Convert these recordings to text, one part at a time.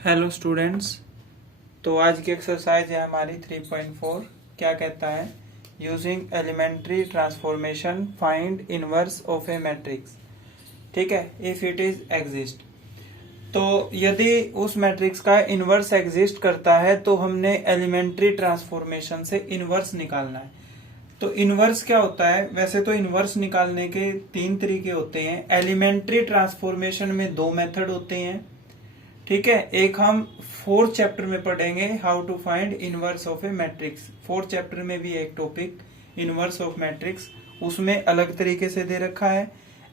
Hello students. तो आज की एक्सरसाइज है हमारी 3.4। क्या कहता है? Using elementary transformation find inverse of a matrix. ठीक है, इफ इट इज एग्जिस्ट। तो यदि उस मैट्रिक्स का इनवर्स एग्जिस्ट करता है तो हमने एलिमेंट्री ट्रांसफॉर्मेशन से इनवर्स निकालना है। तो इनवर्स क्या होता है? वैसे तो इनवर्स निकालने के तीन तरीके होते हैं। एलिमेंट्री ट्रांसफॉर्मेशन में दो मेथड होते हैं। ठीक है, एक हम फोर्थ चैप्टर में पढ़ेंगे, how to find inverse of a matrix. Fourth chapter में भी एक टॉपिक इनवर्स ऑफ मैट्रिक्स, उसमें अलग तरीके से दे रखा है।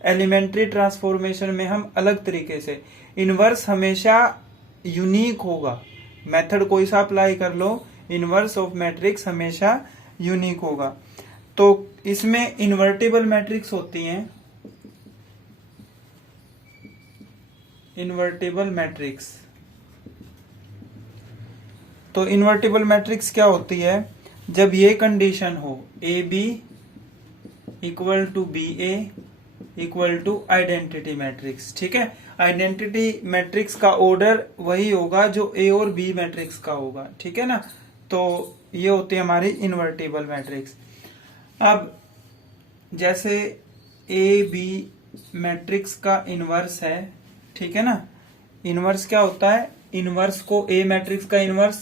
एलिमेंट्री ट्रांसफॉर्मेशन में हम अलग तरीके से। इनवर्स हमेशा यूनिक होगा, मेथड कोई सा अप्लाई कर लो, इनवर्स ऑफ मैट्रिक्स हमेशा यूनिक होगा। तो इसमें इन्वर्टिबल मैट्रिक्स होती हैं, इन्वर्टिबल मैट्रिक्स। तो इन्वर्टिबल मैट्रिक्स क्या होती है? जब ये कंडीशन हो A B equal to B A equal to identity matrix. ठीक है, आइडेंटिटी मैट्रिक्स का ऑर्डर वही होगा जो ए और बी मैट्रिक्स का होगा। ठीक है ना, तो ये होती है हमारी इन्वर्टिबल मैट्रिक्स। अब जैसे ए बी मैट्रिक्स का इनवर्स है, ठीक है ना। इनवर्स क्या होता है? इनवर्स को, ए मैट्रिक्स का इनवर्स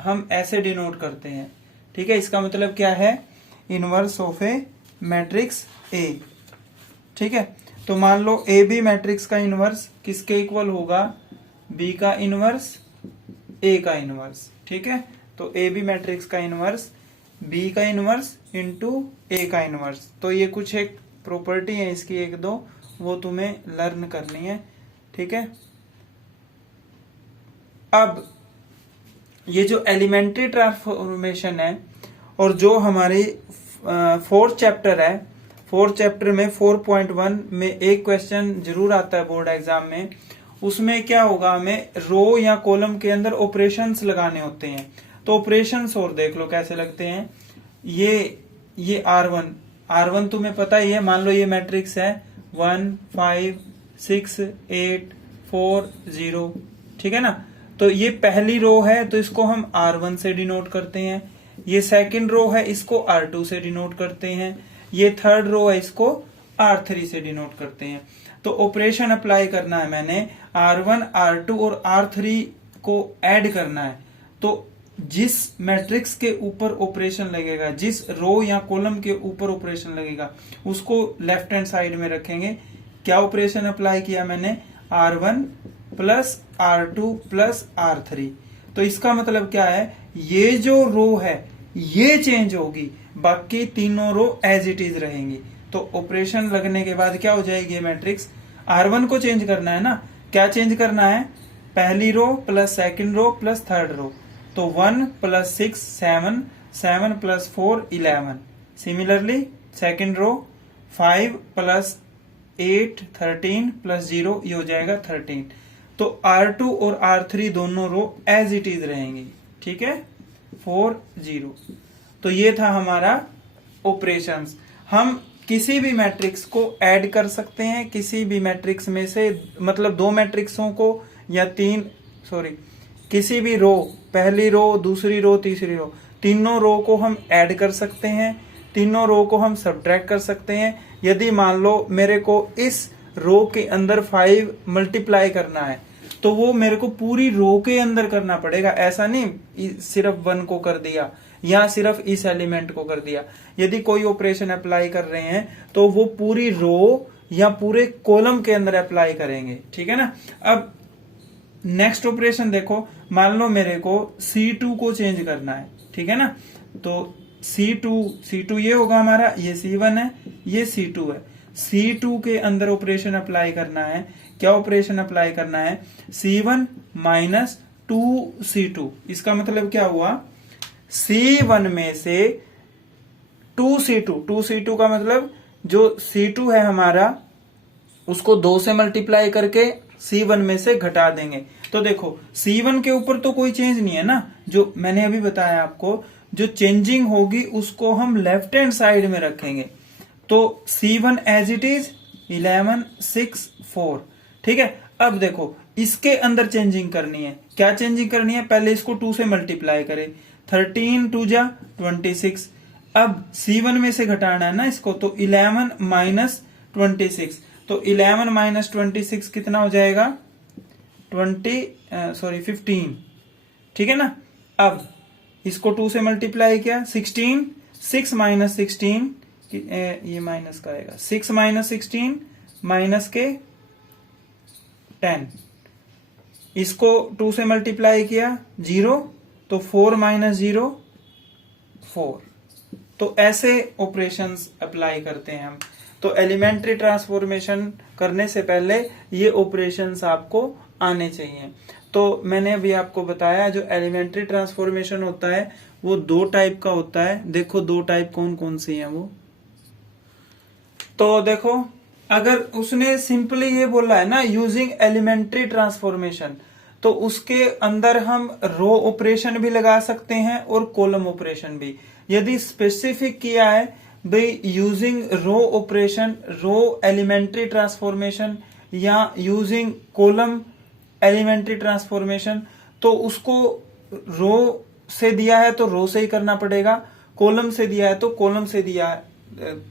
हम ऐसे डिनोट करते हैं। ठीक है, इसका मतलब क्या है? Inverse of a matrix A. ठीक है, तो मान लो ए बी मैट्रिक्स का इनवर्स किसके इक्वल होगा? बी का इनवर्स ए का इनवर्स। ठीक है, तो ए बी मैट्रिक्स का इनवर्स बी का इनवर्स इंटू ए का इनवर्स। तो ये कुछ एक प्रॉपर्टी है इसकी, एक दो, वो तुम्हें लर्न करनी है। ठीक है, अब ये जो एलिमेंट्री ट्रांसफॉर्मेशन है और जो हमारी फोर्थ चैप्टर है, फोर्थ चैप्टर में 4.1 में एक क्वेश्चन जरूर आता है बोर्ड एग्जाम में। उसमें क्या होगा, हमें रो या कॉलम के अंदर ऑपरेशंस लगाने होते हैं। तो ऑपरेशंस और देख लो कैसे लगते हैं। ये R1 तुम्हें पता ही है। मान लो ये मैट्रिक्स है 1 5 6 8 4 0। ठीक है ना, तो ये पहली रो है तो इसको हम R1 से डिनोट करते हैं। ये सेकंड रो है, इसको R2 से डिनोट करते हैं। ये थर्ड रो है, इसको R3 से डिनोट करते हैं। तो ऑपरेशन अप्लाई करना है मैंने, R1 R2 और R3 को ऐड करना है। तो जिस मैट्रिक्स के ऊपर ऑपरेशन लगेगा, जिस रो या कॉलम के ऊपर ऑपरेशन लगेगा, उसको लेफ्ट हैंड साइड में रखेंगे। क्या ऑपरेशन अप्लाई किया मैंने? R1 plus R2 plus R3। तो इसका मतलब क्या है? ये जो रो है ये चेंज होगी, बाकी तीनों रो एज इट इज रहेंगी। तो ऑपरेशन लगने के बाद क्या हो जाएगी? मैट्रिक्स R1 को चेंज करना है ना। क्या चेंज करना है? पहली row plus second row plus third row. तो 1 plus 6 7, 7 plus 4 11। Similarly second row 5 plus 8 13 plus 0, ये हो जाएगा 13। तो R2 और R3 दोनों रो एज इट इज रहेंगी। ठीक है, 4 0। तो ये था हमारा ऑपरेशंस। हम किसी भी मैट्रिक्स को ऐड कर सकते हैं, किसी भी मैट्रिक्स में से, मतलब दो मैट्रिक्सों को या किसी भी रो, पहली रो दूसरी रो तीसरी रो, तीनों रो को हम ऐड कर सकते हैं, तीनों रो को हम सब्ट्रैक्ट कर सकते हैं। यदि मान लो मेरे को इस रो के अंदर 5 मल्टीप्लाई करना है तो वो मेरे को पूरी रो के अंदर करना पड़ेगा। ऐसा नहीं सिर्फ 1 को कर दिया या सिर्फ इस एलिमेंट को कर दिया। यदि कोई ऑपरेशन अप्लाई कर रहे हैं तो वो पूरी रो या पूरे कॉलम के अंदर अप्लाई करेंगे। ठीक है ना। अब नेक्स्ट ऑपरेशन देखो, मान लो मेरे को C2 को चेंज करना है। ठीक है ना, तो C2 ये होगा हमारा, ये C1 है, ये C2 है। C2 के अंदर ऑपरेशन अप्लाई करना है। क्या ऑपरेशन अप्लाई करना है? C1 minus 2C2। इसका मतलब क्या हुआ? C1 में से 2C2 का मतलब जो C2 है हमारा, उसको 2 से मल्टीप्लाई करके C1 में से घटा देंगे। तो देखो C1 के ऊपर तो कोई चेंज नहीं है ना, जो मैंने अभी बताया आपको। जो चेंजिंग होगी उसको हम लेफ्ट हैंड साइड में रखेंगे। तो C1 एज इट इज 11 6 4। ठीक है, अब देखो इसके अंदर चेंजिंग करनी है। क्या चेंजिंग करनी है? पहले इसको 2 से मल्टीप्लाई करें, 13 2 जा 26। अब C1 में से घटाना है ना इसको, तो 11 माइनस 26, तो 11 माइनस 26 कितना हो जाएगा? 15, ठीक है ना। अब इसको 2 से मल्टीप्लाई किया, 16, 6 माइनस 16, ये माइनस का आएगा, 6 माइनस 16 माइनस के 10, इसको 2 से मल्टीप्लाई किया 0, तो 4 माइनस 0 4। तो ऐसे ऑपरेशंस अप्लाई करते हैं हम। तो एलिमेंट्री ट्रांसफॉर्मेशन करने से पहले ये ऑपरेशंस आपको आने चाहिए। तो मैंने अभी आपको बताया जो एलिमेंट्री ट्रांसफॉर्मेशन होता है वो 2 टाइप का होता है। देखो 2 टाइप कौन कौन सी हैं वो। तो देखो, अगर उसने सिंपली ये बोला है ना यूजिंग एलिमेंट्री ट्रांसफॉर्मेशन, तो उसके अंदर हम रो ऑपरेशन भी लगा सकते हैं और कॉलम ऑपरेशन भी। यदि स्पेसिफिक किया है भाई यूजिंग रो ऑपरेशन, रो एलिमेंट्री ट्रांसफॉर्मेशन या यूजिंग कॉलम एलिमेंट्री ट्रांसफॉर्मेशन, तो उसको रो से दिया है तो रो से ही करना पड़ेगा, कॉलम से दिया है तो कॉलम से दिया है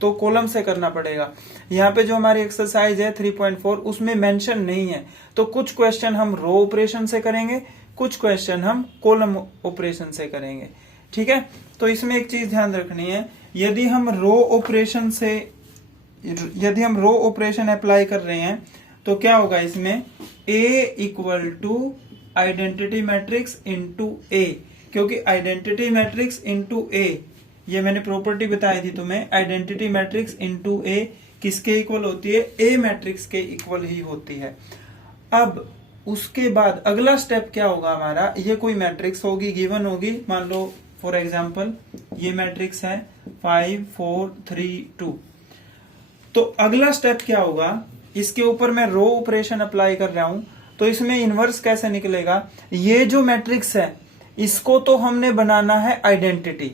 तो कॉलम से करना पड़ेगा। यहाँ पे जो हमारी एक्सरसाइज है 3.4 उसमें मेंशन नहीं है, तो कुछ क्वेश्चन हम रो ऑपरेशन से करेंगे, कुछ क्वेश्चन हम कॉलम ऑपरेशन से करेंगे, ठीक है। तो इसमें एक चीज ध्यान रखनी है, यदि हम रो ऑपरेशन अप्लाई कर रहे हैं तो क्या होगा इसमें, A equal to identity matrix into A, क्योंकि आइडेंटिटी मैट्रिक्स इंटू A, ये मैंने प्रॉपर्टी बताई थी तुम्हें, आइडेंटिटी मैट्रिक्स इंटू A किसके इक्वल होती है? A मैट्रिक्स के इक्वल ही होती है। अब उसके बाद अगला स्टेप क्या होगा हमारा, ये कोई मैट्रिक्स होगी, गिवन होगी, मान लो फॉर एग्जांपल ये मैट्रिक्स है 5 4 3 2। तो अगला स्टेप क्या होगा, इसके ऊपर मैं रो ऑपरेशन अप्लाई कर रहा हूं, तो इसमें इनवर्स कैसे निकलेगा? ये जो मैट्रिक्स है इसको तो हमने बनाना है आइडेंटिटी,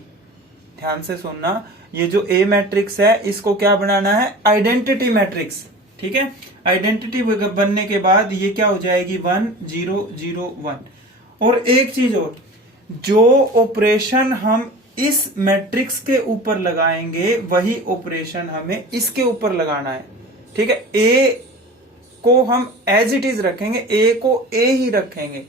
ध्यान से सुनना, ये जो A मैट्रिक्स है इसको क्या बनाना है? आइडेंटिटी मैट्रिक्स, ठीक है। आइडेंटिटी बनने के बाद ये क्या हो जाएगी? 1 0 0 1। और एक चीज और, जो ऑपरेशन हम इस मैट्रिक्स के ऊपर लगाएंगे वही ऑपरेशन हमें इसके ऊपर लगाना है, ठीक है। A को हम एज इट इज रखेंगे, A को A ही रखेंगे,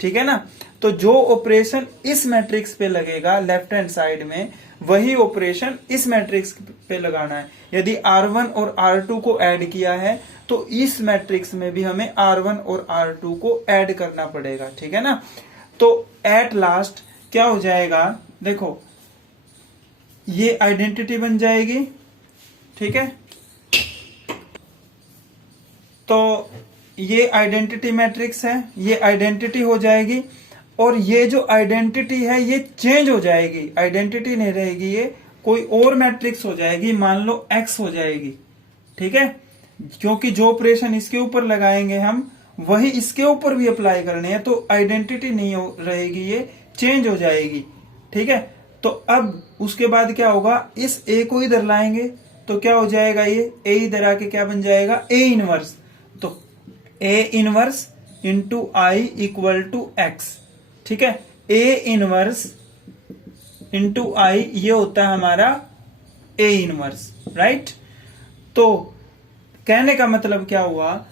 ठीक है ना। तो जो ऑपरेशन इस मैट्रिक्स पे लगेगा लेफ्ट हैंड साइड में, वही ऑपरेशन इस मैट्रिक्स पे लगाना है। यदि R1 और R2 को ऐड किया है तो इस मैट्रिक्स में भी हमें R1 और R2 को ऐड करना पड़ेगा, ठीक है ना। तो एट लास्ट क्या हो जाएगा, देखो ये आइडेंटिटी बन जाएगी, ठीक है। तो ये आइडेंटिटी मैट्रिक्स है, ये आइडेंटिटी हो जाएगी, और ये जो आइडेंटिटी है ये चेंज हो जाएगी, आइडेंटिटी नहीं रहेगी, ये कोई और मैट्रिक्स हो जाएगी, मान लो X हो जाएगी, ठीक है। क्योंकि जो ऑपरेशन इसके ऊपर लगाएंगे हम वही इसके ऊपर भी अप्लाई करने हैं, तो आइडेंटिटी नहीं रहेगी, ये चेंज हो जाएगी, ठीक है। तो अब उसके बाद क्या होगा, इस A को इधर लाएंगे तो क्या हो जाएगा, ये A इधर आके क्या बन जाएगा? A inverse. तो A inverse into I equal to X, ठीक है। A इनवर्स इंटू I ये होता है हमारा A इनवर्स, राइट। तो कहने का मतलब क्या हुआ,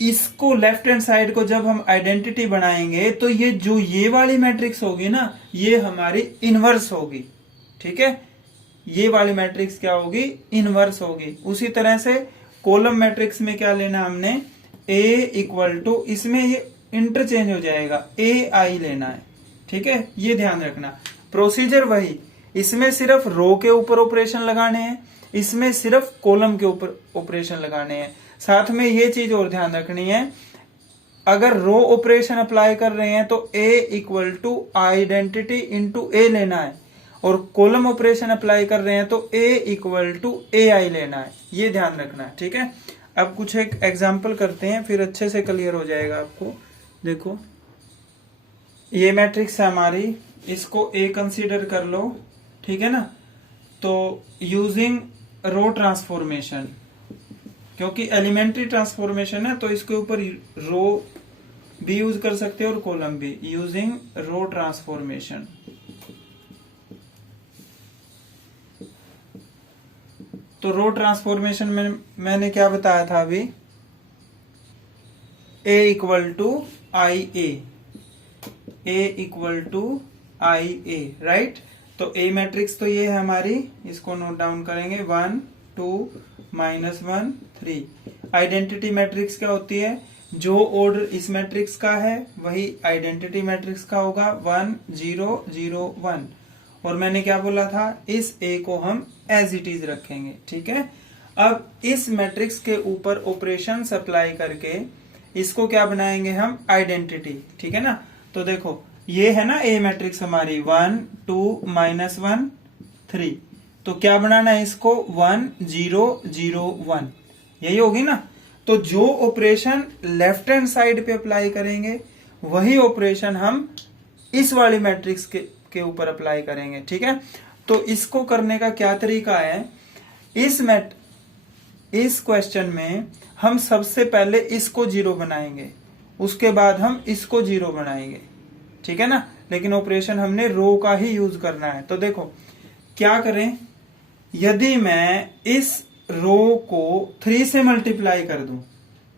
इसको लेफ्ट हैंड साइड को जब हम आइडेंटिटी बनाएंगे तो ये जो ये वाली मैट्रिक्स होगी ना, ये हमारी इनवर्स होगी, ठीक है। ये वाली मैट्रिक्स क्या होगी? इनवर्स होगी। उसी तरह से कॉलम मैट्रिक्स में क्या लेना हमने, A इक्वल टू, इसमें ये इंटरचेंज हो जाएगा, AI लेना है, ठीक है। ये ध्यान रखना, प्रोसीजर वही, इसमें सिर्फ रो के ऊपर ऑपरेशन लगाने हैं, इसमें सिर्फ कॉलम के ऊपर ऑपरेशन लगाने हैं। साथ में ये चीज और ध्यान रखनी है, अगर रो ऑपरेशन अप्लाई कर रहे हैं तो A equal to identity into A लेना है, और कॉलम ऑपरेशन अप्लाई कर रहे हैं तो A इक्वल टू AI लेना है, ये ध्यान रखना है, ठीक है। अब कुछ एक एग्जाम्पल करते हैं, फिर अच्छे से क्लियर हो जाएगा आपको। देखो ये मैट्रिक्स है हमारी, इसको A कंसीडर कर लो, ठीक है ना। तो यूजिंग रो ट्रांसफॉर्मेशन, क्योंकि एलिमेंट्री ट्रांसफॉर्मेशन है तो इसके ऊपर रो भी यूज कर सकते हैं और कॉलम भी, यूजिंग रो ट्रांसफॉर्मेशन। तो रो ट्रांसफॉर्मेशन में मैंने क्या बताया था अभी, A equal to I A equal to I A, right. तो A मैट्रिक्स तो ये है हमारी, इसको नोट डाउन करेंगे, 1 2 -1 3। आइडेंटिटी मैट्रिक्स क्या होती है, जो ऑर्डर इस मैट्रिक्स का है वही आइडेंटिटी मैट्रिक्स का होगा, 1 0 0 1। और मैंने क्या बोला था, इस A को हम एज इट इज रखेंगे, ठीक है। अब इस मैट्रिक्स के ऊपर ऑपरेशन अप्लाई करके इसको क्या बनाएंगे हम, आइडेंटिटी, ठीक है ना। तो देखो ये है ना A मैट्रिक्स हमारी, 1 2 -1 3। तो क्या बनाना है इसको, 1 0 0 1, यही होगी ना। तो जो ऑपरेशन लेफ्ट हैंड साइड पे अप्लाई करेंगे वही ऑपरेशन हम इस वाली मैट्रिक्स के ऊपर अप्लाई करेंगे, ठीक है। तो इसको करने का क्या तरीका है, इस क्वेश्चन में हम सबसे पहले इसको 0 बनाएंगे, उसके बाद हम इसको 0 बनाएंगे, ठीक है ना। लेकिन ऑपरेशन हमने रो का ही यूज करना है। तो देखो क्या करें, यदि मैं इस रो को 3 से मल्टीप्लाई कर दूं,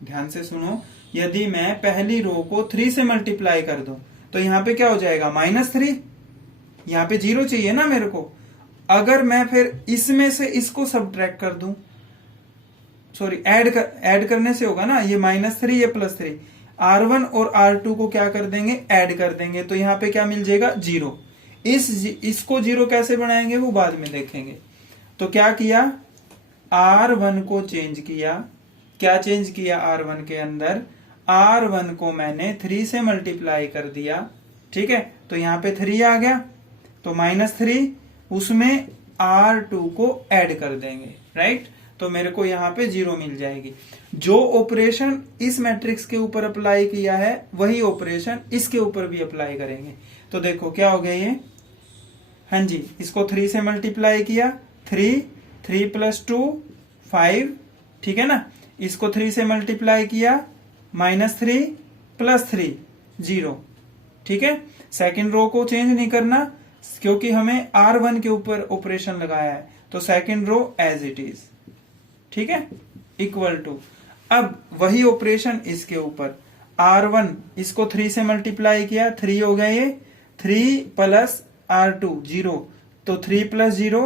ध्यान से सुनो, यदि मैं पहली रो को 3 से मल्टीप्लाई कर दूं तो यहां पे क्या हो जाएगा, -3। यहां पे 0 चाहिए ना मेरे को। अगर मैं फिर इसमें से इसको सब्ट्रैक्ट कर दूं, सॉरी ऐड करने से होगा ना, ये -3 ये +3, R1 और R2 को क्या कर देंगे, ऐड कर देंगे, तो यहां पे क्या मिल जाएगा, 0। इसको 0 कैसे बनाएंगे वो बाद में देखेंगे। तो क्या किया, R1 को चेंज किया, क्या चेंज किया R1 के अंदर, R1 को मैंने 3 से मल्टीप्लाई कर दिया, ठीक है। तो यहां पे 3 आ गया, तो -3, उसमें R2 को ऐड कर देंगे, राइट। तो मेरे को यहां पे 0 मिल जाएगी। जो ऑपरेशन इस मैट्रिक्स के ऊपर अप्लाई किया है वही ऑपरेशन इसके ऊपर भी अप्लाई करेंगे। तो देखो क्या हो गया ये, हाँ जी, इसको 3 से मल्टीप्लाई किया, 3 3 + 2 5, ठीक है ना। इसको 3 से मल्टीप्लाई किया, -3 + 3 0, ठीक है। सेकंड रो को चेंज नहीं करना क्योंकि हमें R1 के ऊपर ऑपरेशन लगाया है, तो second row as it is, ठीक है, इक्वल टू। अब वही ऑपरेशन इसके ऊपर, R1 इसको 3 से मल्टीप्लाई किया, 3 हो गया ये, 3 + R2 0, तो 3 + 0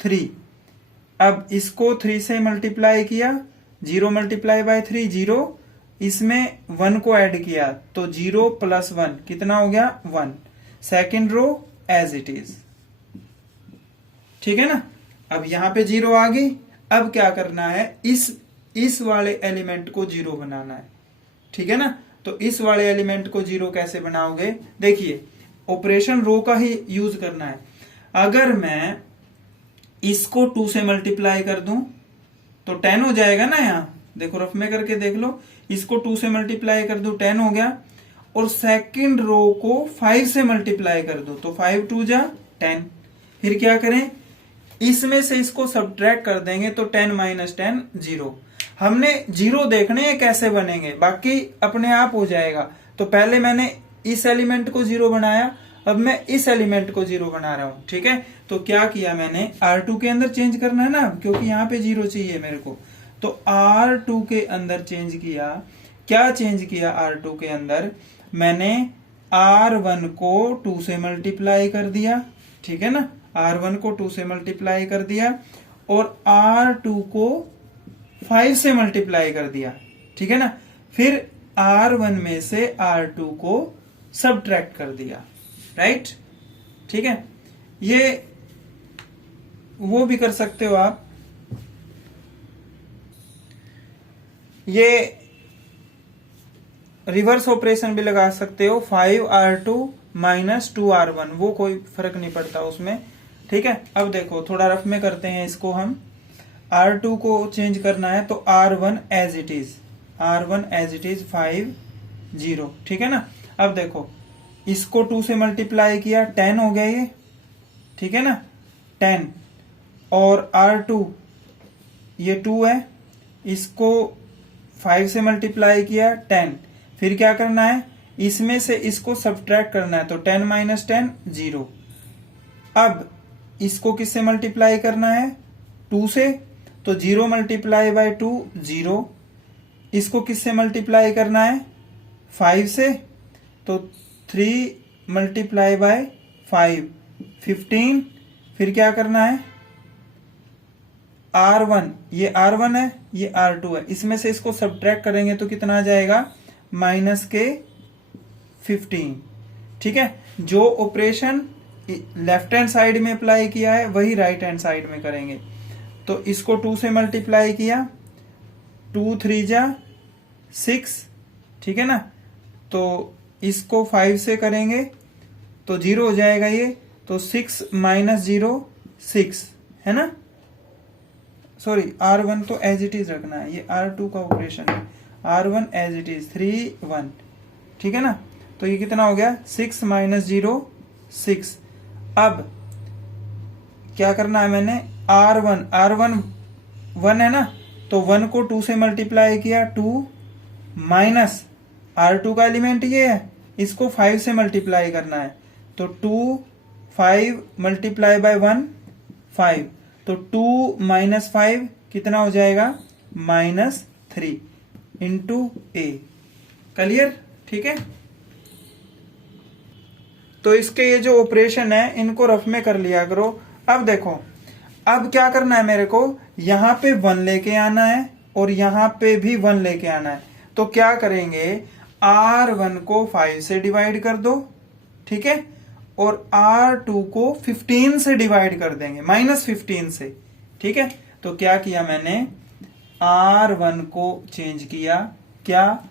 3। अब इसको 3 से मल्टीप्लाई किया, 0 × 3 0, इसमें 1 को ऐड किया, तो 0 + 1 कितना हो गया, 1। Second row as it is, ठीक है ना। अब यहां पे 0 आ गई। अब क्या करना है, इस वाले एलिमेंट को 0 बनाना है, ठीक है ना। तो इस वाले एलिमेंट को 0 कैसे बनाओगे, देखिए ऑपरेशन रो का ही यूज करना है। अगर मैं इसको 2 से मल्टीप्लाई कर दूं तो 10 हो जाएगा ना, यहां देखो रफ में करके देख लो, इसको 2 से मल्टीप्लाई कर दूं 10 हो गया, और सेकंड रो को 5 से मल्टीप्लाई कर दूं तो 5 2 जा 10। फिर क्या करें, इसमें से इसको सब्ट्रैक्ट कर देंगे, तो 10 - 10 0। हमने 0 देखने हैं कैसे बनेंगे, बाकी अपने आप हो जाएगा। तो पहले मैंने इस एलिमेंट को 0 बनाया, अब मैं इस एलिमेंट को 0 बना रहा हूं, ठीक है। तो क्या किया मैंने, R2 के अंदर चेंज करना है ना, क्योंकि यहां पे 0 चाहिए मेरे को, तो R2 के अंदर चेंज किया। क्या चेंज किया R2 के अंदर, मैंने R1 को 2 से मल्टीप्लाई कर दिया, ठीक है ना, R1 को 2 से मल्टीप्लाई कर दिया, और R2 को 5 से मल्टीप्लाई कर दिया, ठीक है ना। फिर R1 में से R2 को सब्ट्रैक्ट कर दिया, राइट, ठीक है। ये वो भी कर सकते हो आप, ये रिवर्स ऑपरेशन भी लगा सकते हो, 5R2 - 2R1, वो कोई फर्क नहीं पड़ता उसमें, ठीक है। अब देखो थोड़ा रफ में करते हैं इसको हम। R2 को चेंज करना है तो R1 as it is, R1 as it is 5 0, ठीक है ना। अब देखो इसको 2 से मल्टीप्लाई किया, 10 हो गया ये, ठीक है ना, 10, और R2 ये 2 है, इसको 5 से मल्टीप्लाई किया 10, फिर क्या करना है, इसमें से इसको सब्ट्रैक्ट करना है, तो 10 माइनस 10 0। अब इसको किससे मल्टीप्लाई करना है, 2 से, तो 0 मल्टीप्लाई बाय 2 0। इसको किससे मल्टीप्लाई करना है, 5 से, तो 3 मल्टीप्लाई बाय 5 15। फिर क्या करना है, R1, ये R1 है, ये R2 है, इसमें से इसको सब्ट्रैक्ट करेंगे तो कितना आ जाएगा, माइनस के 15। ठीक है, जो ऑपरेशन लेफ्ट हैंड साइड में अप्लाई किया है वही राइट हैंड साइड में करेंगे। तो इसको 2 से मल्टीप्लाई किया, 2 3 जा 6, ठीक है ना, तो इसको 5 से करेंगे तो 0 हो जाएगा ये, तो 6 माइनस 0 6 है ना, सॉरी R1 तो एज इट इज रखना है, ये R2 का ऑपरेशन है, R1 एज इट इज 3 1, ठीक है ना, तो ये कितना हो गया, 6 माइनस 0 6। अब क्या करना है, मैंने R1 1 है ना, तो 1 को 2 से मल्टीप्लाई किया 2 माइनस R2 का एलिमेंट ये है, इसको 5 से मल्टीप्लाई करना है, तो 2 5 मल्टीप्लाई बाय 1 5, तो 2 माइनस 5 कितना हो जाएगा, -3 इंटू A। क्लियर, ठीक है। तो इसके ये जो ऑपरेशन है इनको रफ में कर लिया करो। अब देखो, अब क्या करना है मेरे को, यहां पे 1 लेके आना है और यहां पे भी 1 लेके आना है। तो क्या करेंगे, R1 को 5 से डिवाइड कर दो, ठीक है, और R2 को 15 से डिवाइड कर देंगे, -15 से, ठीक है। तो क्या किया मैंने, R1 को चेंज किया, क्या,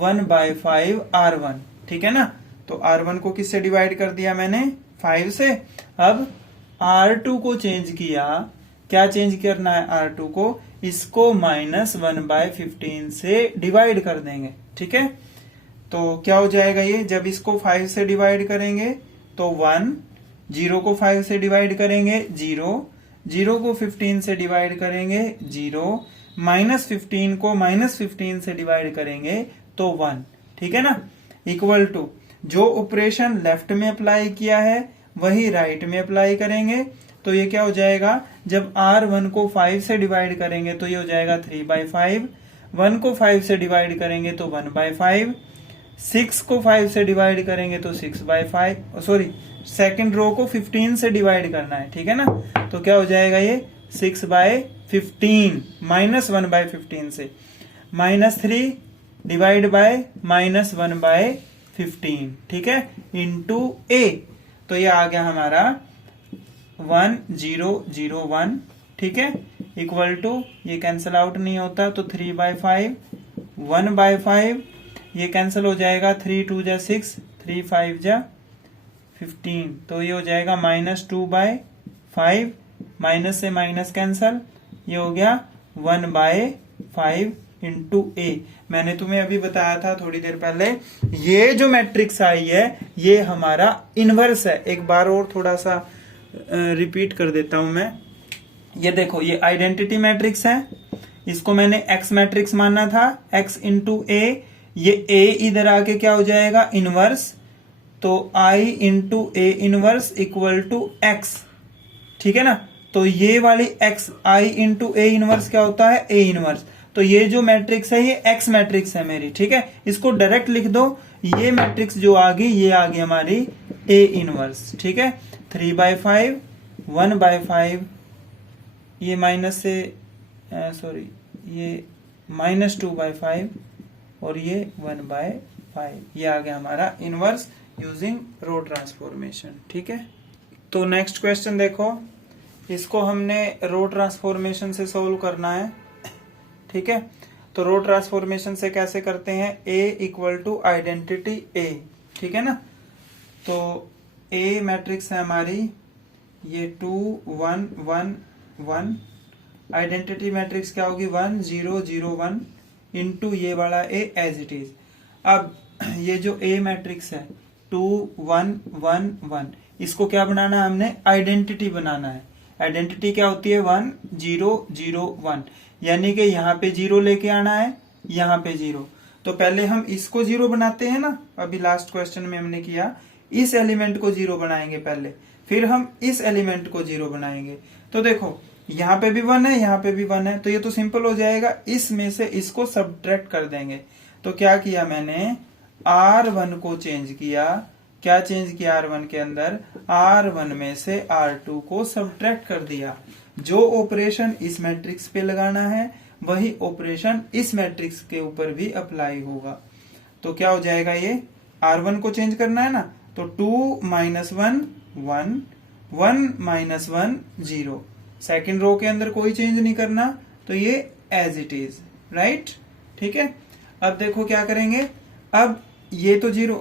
1/5 R1, ठीक है ना, तो R1 को किससे डिवाइड कर दिया मैंने, 5 से। अब R2 को चेंज किया, क्या चेंज करना है R2 को, इसको -1/15 से डिवाइड कर देंगे, ठीक है। तो क्या हो जाएगा ये, जब इसको 5 से डिवाइड करेंगे तो 1, 0 को 5 से डिवाइड करेंगे 0, 0 को 15 से डिवाइड करेंगे 0, -15 को -15 से डिवाइड करेंगे तो 1, ठीक है ना, इक्वल टू जो ऑपरेशन लेफ्ट में अप्लाई किया है वही राइट में अप्लाई करेंगे। तो ये क्या हो जाएगा, जब R1 को 5 से डिवाइड करेंगे तो ये हो जाएगा 3/5, 1 को 5 से डिवाइड करेंगे तो 1/5, 6 को 5 से डिवाइड करेंगे तो 6/5, सॉरी सेकंड रो को 15 से डिवाइड करना है, ठीक है ना, तो क्या हो जाएगा ये 6/15 -1/15 से, -3 डिवाइड बाय -1/15, ठीक है, इंटू A। तो ये आ गया हमारा 1001, ठीक है, इक्वल टू, ये कैंसिल आउट नहीं होता तो 3/5, 1/5, ये कैंसिल हो जाएगा, 3 2 जा 6, 3 5 जा 15, तो ये हो जाएगा -2/5, माइनस से माइनस कैंसल, ये हो गया 1/5 इंटू A। मैंने तुम्हें अभी बताया था थोड़ी देर पहले, ये जो मैट्रिक्स आई है ये हमारा इनवर्स है। एक बार और थोड़ा सा रिपीट कर देता हूं मैं। ये देखो, ये आइडेंटिटी मैट्रिक्स है, इसको मैंने X मैट्रिक्स माना था, X इंटू A, ये A इधर आके क्या हो जाएगा, इनवर्स, तो I into A inverse equal to X, ठीक है ना। तो ये वाली X, I into A inverse क्या होता है, A इनवर्स। तो ये जो मैट्रिक्स है ये X मैट्रिक्स है मेरी, ठीक है, इसको डायरेक्ट लिख दो, ये मैट्रिक्स जो आ गई ये आ गई हमारी A इनवर्स, ठीक है। 3/5, 1/5, ये माइनस से सॉरी ये -2/5 और ये 1/5, ये आ गया हमारा इनवर्स यूजिंग रो ट्रांसफॉर्मेशन, ठीक है। तो नेक्स्ट क्वेश्चन देखो, इसको हमने रो ट्रांसफॉर्मेशन से सोल्व करना है, ठीक है। तो रो ट्रांसफॉर्मेशन से कैसे करते हैं, A equal to identity A, ठीक है ना। तो A मैट्रिक्स है हमारी, ये 2 1 1 1, आइडेंटिटी मैट्रिक्स क्या होगी 1 0 0 1 इंटू ये वाला A एज इट इज। अब ये जो A मैट्रिक्स है 2 1 1 1, इसको क्या बनाना है हमने, आइडेंटिटी बनाना है। आइडेंटिटी क्या होती है 1 0 0 1, यानी कि यहाँ पे 0 लेके आना है, यहाँ पे 0। तो पहले हम इसको 0 बनाते हैं ना, अभी लास्ट क्वेश्चन में हमने किया, इस एलिमेंट को 0 बनाएंगे पहले, फिर हम इस एलिमेंट को 0 बनाएंगे। तो देखो यहाँ पे भी 1 है, यहाँ पे भी 1 है, तो ये तो सिंपल हो जाएगा, इसमें से इसको सब्ट्रैक्ट कर देंगे। तो क्या किया मैंने, R1 को चेंज किया, क्या चेंज किया R1 के अंदर, R1 में से R2 को सब्ट्रैक्ट कर दिया। जो ऑपरेशन इस मैट्रिक्स पे लगाना है वही ऑपरेशन इस मैट्रिक्स के ऊपर भी अप्लाई होगा। तो क्या हो जाएगा, ये R1 को चेंज करना है ना, तो 2 - 1 1 1 - 1 0। सेकेंड रो के अंदर कोई चेंज नहीं करना, तो ये एज इट इज, राइट। ठीक है, अब देखो क्या करेंगे, अब ये तो 0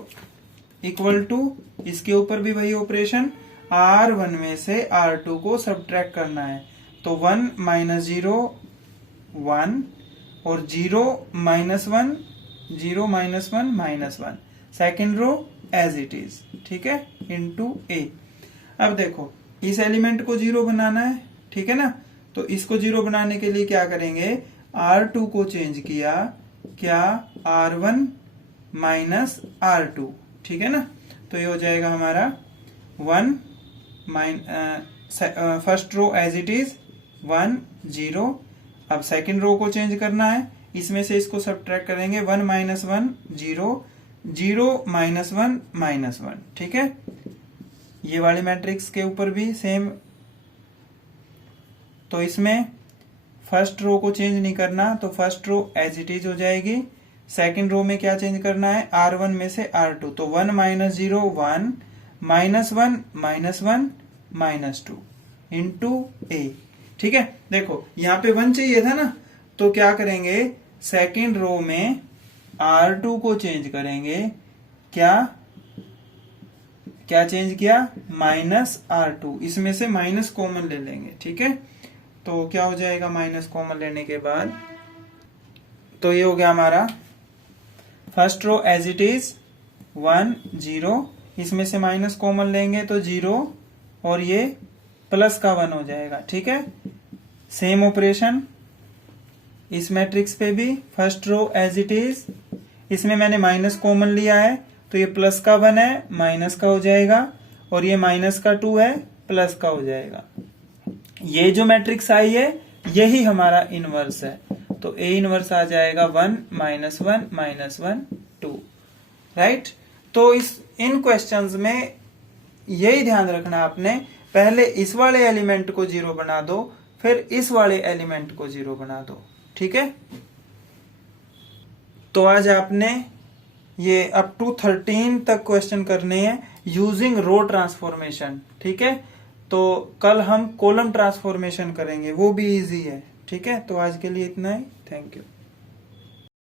इक्वल टू, इसके ऊपर भी वही ऑपरेशन, R1 में से R2 को सब्ट्रैक्ट करना है। तो 1 - 0 1 और 0 - 1 0 - 1 -1, second row as it is, ठीक है, इनटू A। अब देखो इस एलिमेंट को 0 बनाना है, ठीक है ना, तो इसको 0 बनाने के लिए क्या करेंगे, R2 को चेंज किया, क्या R1 माइनस R2, ठीक है ना, तो ये हो जाएगा हमारा 1 first row as it is 1 0। अब सेकंड रो को चेंज करना है, इसमें से इसको सब्ट्रैक्ट करेंगे, 1 - 1 0 0 - 1 -1, ठीक है। ये वाले मैट्रिक्स के ऊपर भी सेम, तो इसमें फर्स्ट रो को चेंज नहीं करना, तो first row as it is हो जाएगी। सेकंड रो में क्या चेंज करना है, R1 में से R2, तो 1 - 0 1 -1 -1 -2 इंटू A, ठीक है। देखो यहाँ पे 1 चाहिए था ना, तो क्या करेंगे, सेकंड रो में R2 को चेंज करेंगे, क्या चेंज किया, -R2, इसमें से माइनस कॉमन ले लेंगे, ठीक है। तो क्या हो जाएगा, माइनस कॉमन लेने के बाद, तो ये हो गया हमारा first row as it is 1 0, इसमें से माइनस कॉमन लेंगे तो 0 और ये प्लस का 1 हो जाएगा, ठीक है। सेम ऑपरेशन इस मैट्रिक्स पे भी, first row as it is, इसमें मैंने माइनस कॉमन लिया है, तो ये प्लस का 1 है, माइनस का हो जाएगा, और ये माइनस का 2 है, प्लस का हो जाएगा। ये जो मैट्रिक्स आई है यही हमारा इनवर्स है, तो A इनवर्स आ जाएगा 1 - 1 -1 2, राइट। तो इन क्वेश्चंस में यही ध्यान रखना आपने, पहले इस वाले एलिमेंट को 0 बना दो, फिर इस वाले एलिमेंट को 0 बना दो, ठीक है। तो आज आपने ये अप टू 13 तक क्वेश्चन करने हैं यूजिंग रो ट्रांसफॉर्मेशन, ठीक है। तो कल हम कॉलम ट्रांसफॉर्मेशन करेंगे, वो भी इजी है, ठीक है। तो आज के लिए इतना ही, थैंक यू।